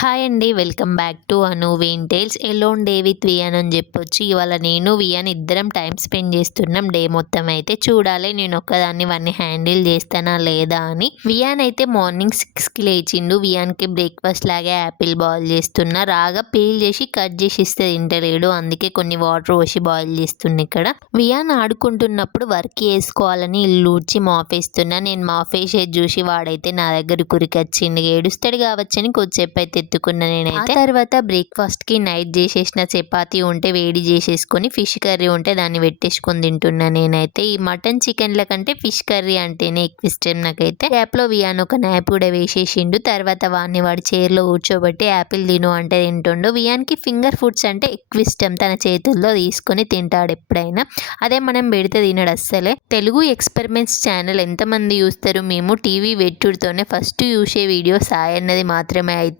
Hi అండి. Welcome back to Anu tales. Alone day with Viaan అని చెప్పొచ్చు. ఇవాళ నేను వియాన్ ఇద్దరం టైం స్పెండ్ చేస్తున్నాం. డే మొత్తం అయితే చూడాలి నేను ఒక్కదాన్ని వాడిని హ్యాండిల్ చేస్తానా లేదా అని. వియాన్ అయితే మార్నింగ్ 6కి లేచిండు. వియాన్కి బ్రేక్ఫాస్ట్ లాగే యాపిల్ బాయిల్ చేస్తున్నా. రాగా పీల్ చేసి కట్ చేసి ఇస్తే తింటలేడు, అందుకే కొన్ని వాటర్ పోసి బాయిల్ చేస్తున్నా. ఇక్కడ వియాన్ ఆడుకుంటున్నప్పుడు వర్క్ వేసుకోవాలని ఇల్లు ఊడ్చి మాఫ్ వేస్తున్నా. నేను మాఫ్ వేసేది చూసి వాడైతే నా దగ్గర కురికొచ్చిండు. ఏడుస్తాడు కావచ్చని కొద్దిసేపు అయితే ఎత్తుకున్నా నేనైతే. ఆ తర్వాత బ్రేక్ఫాస్ట్ కి నైట్ చేసేసిన చపాతీ ఉంటే వేడి చేసేసుకొని ఫిష్ కర్రీ ఉంటే దాన్ని పెట్టేసుకొని తింటున్నా నేనైతే. ఈ మటన్ చికెన్ల కంటే ఫిష్ కర్రీ అంటేనే ఎక్కువ ఇష్టం నాకైతే. గ్యాప్ లో వియాన్ ఒక నాప్ కూడా వేసేసిండు. తర్వాత వాడి చైర్లో కూర్చోబెట్టి యాపిల్ తిను అంటే తింటుండు. వియాన్ కి ఫింగర్ ఫుడ్స్ అంటే ఎక్కువ ఇష్టం. తన చేతుల్లో తీసుకొని తింటాడు ఎప్పుడైనా. అదే మనం పెడితే తినడు అస్సలే. తెలుగు ఎక్స్పెరిమెంట్స్ ఛానల్ ఎంతమంది చూస్తారు? మేము టీవీ వెట్టుడుతోనే ఫస్ట్ చూసే వీడియో సాయి అన్నది మాత్రమే అయితే